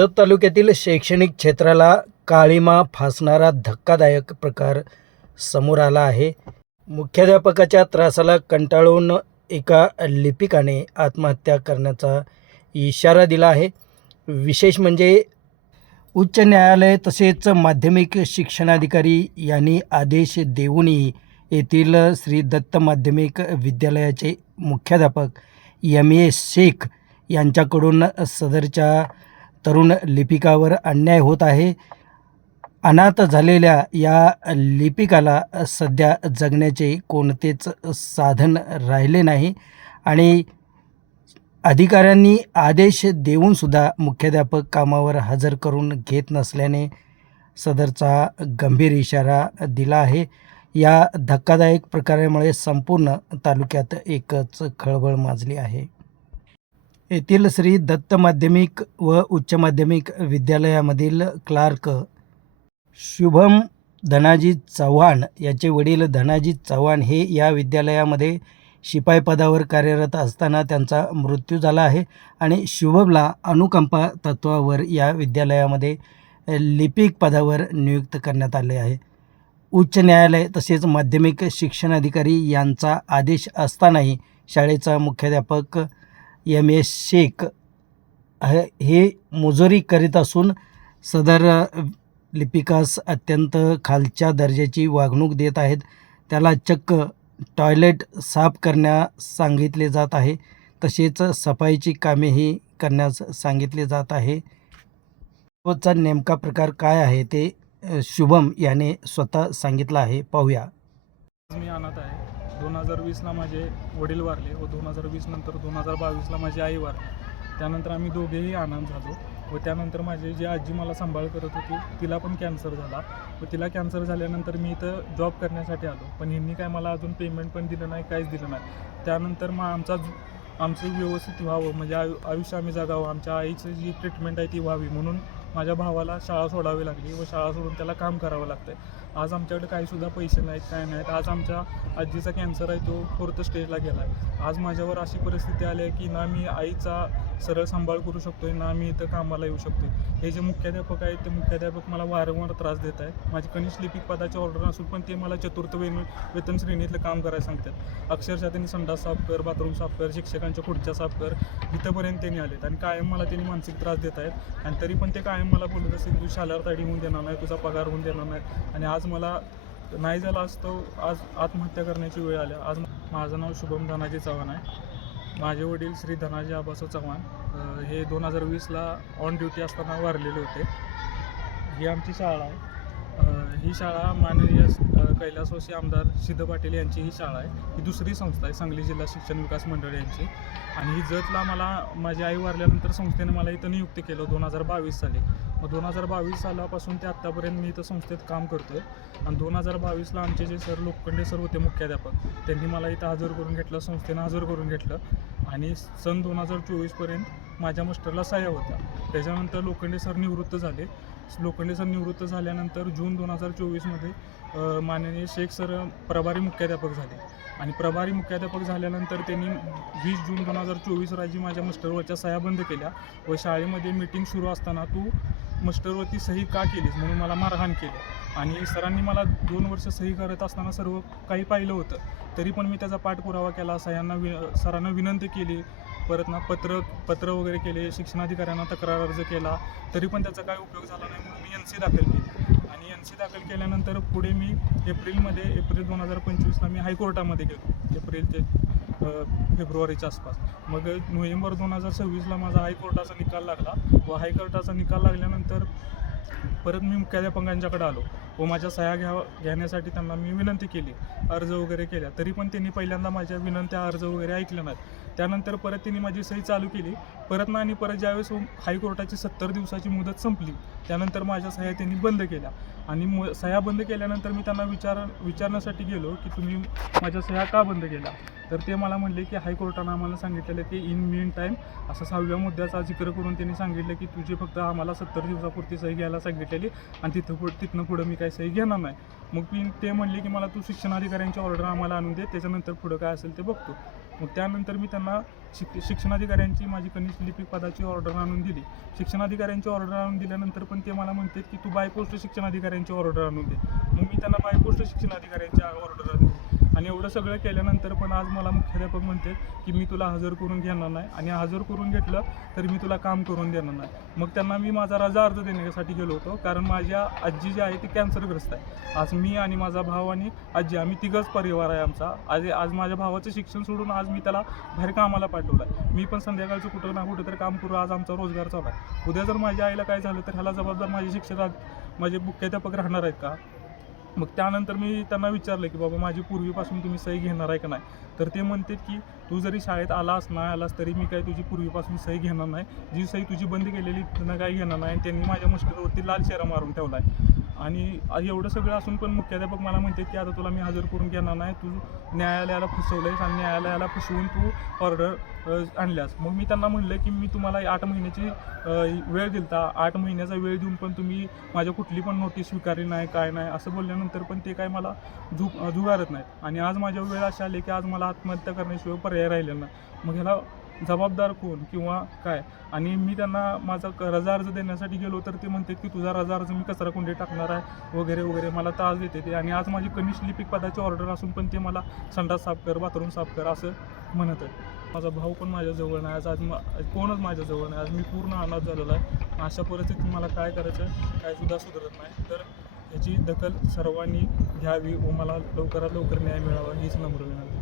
जत तालुक्यातील शैक्षणिक क्षेत्राला काळिमा फासणारा धक्कादायक प्रकार समोर आला आहे. मुख्याध्यापकाच्या त्रासाला कंटाळून एका लिपिकाने आत्महत्या करण्याचा इशारा दिला आहे. विशेष म्हणजे उच्च न्यायालय तसेच माध्यमिक शिक्षणाधिकारी यांनी आदेश देऊनही येथील श्री दत्त माध्यमिक विद्यालयाचे मुख्याध्यापक MA शेख यांच्याकडून सदरच्या तरुण लिपिकावर अन्याय होत आहे. अनाथ झालेल्या या लिपिकाला सध्या जगण्याचे कोणतेच साधन राहिले नाही आणि अधिकाऱ्यांनी आदेश देऊनसुद्धा मुख्याध्यापक कामावर हजर करून घेत नसल्याने सदरचा गंभीर इशारा दिला आहे. या धक्कादायक प्रकारामुळे संपूर्ण तालुक्यात एकच खळबळ माजली आहे. येथील श्री दत्त माध्यमिक व उच्च माध्यमिक विद्यालयामधील क्लार्क शुभम धनाजी चव्हाण याचे वडील धनाजी चव्हाण हे या विद्यालयामध्ये शिपाई पदावर कार्यरत असताना त्यांचा मृत्यू झाला आहे आणि शुभमला अनुकंपा तत्त्वावर या विद्यालयामध्ये लिपिक पदावर नियुक्त करण्यात आले आहे. उच्च न्यायालय तसेच माध्यमिक शिक्षणाधिकारी यांचा आदेश असतानाही शाळेचा मुख्याध्यापक MA शेख हे मुजोरी करीत असून सदर लिपिकास अत्यंत खालच्या दर्जाची वागणूक देत आहेत. त्याला चक्क टॉयलेट साफ करण्यास सांगितले जात आहे, तसेच सफाईची कामेही करण्यास सांगितले जात आहे. रोजचा नेमका प्रकार काय आहे ते शुभम याने स्वतः सांगितलं आहे. पाहूया. मी अनाथ आहे. 2020ला माझे वडील वारले व 2020 नंतर 2022ला माझी आई वारली. त्यानंतर आम्ही दोघेही अनाथ झालो व त्यानंतर माझी जी आजी मला सांभाळ करत होती तिला पण कॅन्सर झाला व तिला कॅन्सर झाल्यानंतर मी इथं जॉब करण्यासाठी आलो, पण ह्यांनी काय मला अजून पेमेंट पण दिलं नाही, काहीच दिलं नाही. त्यानंतर मग आमचं व्यवस्थित व्हावं म्हणजे आयुष्य आम्ही जगावं, आमच्या आईची जी ट्रीटमेंट आहे ती व्हावी म्हणून माझ्या भावाला शाळा सोडावी लागली व शाळा सोडून त्याला काम करावं लागतं आहे. आज आमच्याकडे काहीसुद्धा पैसे नाहीत, काय नाहीत. आज आमच्या आजीचा कॅन्सर आहे तो 4th स्टेजला गेला आहे. आज माझ्यावर अशी परिस्थिती आली आहे की ना मी आईचा सरळ सांभाळ करू शकतो आहे, ना मी इथं कामाला येऊ शकतो आहे. हे जे मुख्याध्यापक आहेत ते मुख्याध्यापक मला वारंवार त्रास देत आहेत. माझी कनिष्ठ लिपिक पदाची ऑर्डर असून पण ते मला चतुर्थ वेतन श्रेणीतलं काम करायला सांगतात. अक्षरशः त्यांनी संडास साफ कर, बाथरूम साफ कर, शिक्षकांच्या खुर्च्या साफ कर, इथंपर्यंत त्यांनी आलेत आणि कायम मला त्यांनी मानसिक त्रास देत आहेत. आणि तरी पण ते कायम मला बोलत असतील तू शाळेवर ताडी होऊन देणार नाही, तुझा पगार होऊन देणार नाही. आणि आज मला नाही झाला असतो, आज आत्महत्या करण्याची वेळ आली. आज माझं नाव शुभम धनाजी चव्हाण आहे. माझे वडील श्री धनाजी आबासाव चव्हाण हे 2020ला ऑन ड्युटी असताना वारलेले होते. ही आमची शाळा आहे. ही शाळा माननीय कैलासवासी आमदार सिद्ध पाटील यांची ही शाळा आहे. ही दुसरी संस्था आहे सांगली जिल्हा शिक्षण विकास मंडळ यांची. आणि ही जतला माझी आई वारल्यानंतर संस्थेने मला इथं नियुक्त केलं 2022 साली. मग 2022 सालापासून ते आत्तापर्यंत मी इथं संस्थेत काम करतो आहे. आणि 2022ला आमचे जे सर लोखंडे सर होते मुख्याध्यापक, त्यांनी मला इथं हजर करून घेतलं, संस्थेनं हजर करून घेतलं. आणि सन 2024पर्यंत माझ्या मास्टरला सह्या होत्या. त्याच्यानंतर लोखंडे सर निवृत्त झाले. लोखंडे सर निवृत्त झाल्यानंतर जून 2024मध्ये माननीय शेख सर प्रभारी मुख्याध्यापक झाले. आणि प्रभारी मुख्याध्यापक झाल्यानंतर त्यांनी 20 जून 2024 रोजी माझ्या मास्टरवरच्या सह्या बंद केल्या व शाळेमध्ये मीटिंग सुरू असताना तू मास्टरवरती सही का केलीस म्हणून मला मारहाण केली. आणि सरांनी मला 2 वर्ष सही करत असताना सर्व काही पाहिलं होतं, तरी पण मी त्याचा पाठपुरावा केला. सरांना विनंती केली, परत ना पत्र वगैरे केले, शिक्षणाधिकाऱ्यांना तक्रार अर्ज केला, तरी पण त्याचा काही उपयोग झाला नाही. म्हणून मी NC दाखल केली. आणि NC दाखल केल्यानंतर पुढे मी एप्रिल 2025ला मी हायकोर्टामध्ये गेलो, एप्रिल ते फेब्रुवारीच्या आसपास. मग नोव्हेंबर 2026ला माझा हायकोर्टाचा निकाल लागला व हायकोर्टाचा निकाल लागल्यानंतर परत मी मुख्याध्यापकांच्याकडे आलो व माझ्या सह्या घेण्यासाठी त्यांना मी विनंती केली, अर्ज वगैरे केल्या, तरी पण त्यांनी पहिल्यांदा माझ्या विनंत्या अर्ज वगैरे ऐकल्या नाहीत. त्यानंतर परत त्यांनी माझी सही चालू केली परत ज्यावेळेस हायकोर्टाची 70 दिवसाची मुदत संपली त्यानंतर माझ्या सह्या त्यांनी बंद केल्या. आणि सह्या बंद केल्यानंतर मी त्यांना विचारण्यासाठी गेलो की तुम्ही माझ्या सह्या का बंद केल्या. तर ते मला म्हणले की हायकोर्टानं आम्हाला सांगितलेलं की इन मीन टाईम असा 6व्या मुद्द्याचा जिक्र करून त्यांनी सांगितलं की तुझी फक्त आम्हाला 70 दिवसापुरती सही घ्यायला सांगितलेली आणि तिथनं पुढं मी काही सही घेणार नाही. मग ते म्हणले की मला तू शिक्षणाधिकाऱ्यांची ऑर्डर आम्हाला आणून दे, त्याच्यानंतर पुढं काय असेल ते बघतो. मग त्यानंतर मी त्यांना शिक्षणाधिकाऱ्यांची माझी कनिष्ठ लिपिक पदाची ऑर्डर आणून दिली. शिक्षणाधिकाऱ्यांची ऑर्डर आणून दिल्यानंतर पण ते मला म्हणतात की तू बायपोस्ट शिक्षणाधिकाऱ्यांची ऑर्डर आणून दे. मग मी त्यांना बायपोस्ट शिक्षणाधिकाऱ्यांची ऑर्डर आणून दिली आणि एवढं सगळं केल्यानंतर पण आज मला मुख्याध्यापक म्हणतात की मी तुला हजर करून घेणार नाही आणि हजर करून घेतलं तर मी तुला काम करून देणार नाही. मग त्यांना मी माझा रजा अर्ज देण्यासाठी गेलो होतो, कारण माझ्या आजी जी आहे ती कॅन्सरग्रस्त आहे. आज मी आणि माझा भाव आणि आजी आम्ही तिघंच परिवार आहे आमचा. आज माझ्या भावाचं शिक्षण सोडून आज मी त्याला बाहेर कामाला पाठवलं आहे. मी पण संध्याकाळचं कुठं ना कुठं तर काम करू आज आमचा रोजगार चालू आहे. उद्या जर माझ्या आईला काय झालं तर ह्याला जबाबदार माझे शिक्षक माझे मुख्याध्यापक राहणार आहेत का? मग त्यानंतर मी त्यांना विचारलं की बाबा माझी पूर्वीपासून तुम्ही सही घेणार आहे का नाही. तर ते म्हणतात की तू जरी शाळेत आलास नाही आलास तरी मी काय तुझी पूर्वीपासून सही घेणार नाही. जी सही तुझी बंद केलेली त्यांना काही घेणार नाही. त्यांनी माझ्या मस्टरवरती लाल शेरा मारून ठेवला आहे. आणि एवढं सगळं असून पण मुख्याध्यापक मला म्हणतात की आता तुला मी हजर करून घेणार नाही, तू न्यायालयाला फसवलंयस आणि न्यायालयाला फसवून तू ऑर्डर आणल्यास. मग मी त्यांना म्हणलं की मी तुम्हाला 8 महिन्याची वेळ दिलता, 8 महिन्याचा वेळ देऊन पण तुम्ही माझ्या कुठली पण नोटीस स्वीकारली नाही, काय नाही असं बोलल्यानंतर पण ते काय मला झुगारत नाहीत. आणि आज माझ्या वेळ अशी आली की आज मला आत्महत्या करण्याशिवाय पर्याय राहिलेला नाही. मग ह्याला जबाबदार कोण किंवा काय? आणि मी त्यांना माझा रजा अर्ज देण्यासाठी गेलो तर ते म्हणतात की तुझा रजा अर्ज मी कचराकुंडी टाकणार आहे वगैरे वगैरे मला त्रास देते ते. आणि आज माझी कनिष्ठ लिपिक पदाची ऑर्डर असून पण ते मला संडास साफ कर, बाथरूम साफ कर असं म्हणत आहे. माझा भाऊ पण माझ्याजवळ नाही, आज कोणच माझ्याजवळ नाही. आज मी पूर्ण अनाथ झालेलो आहे. अशा परिस्थितीत मला काय करायचं काय सुद्धा सुधारत नाही. तर याची दखल सर्वांनी घ्यावी व मला लवकरात लवकर न्याय मिळावा हीच नम्र विनंती.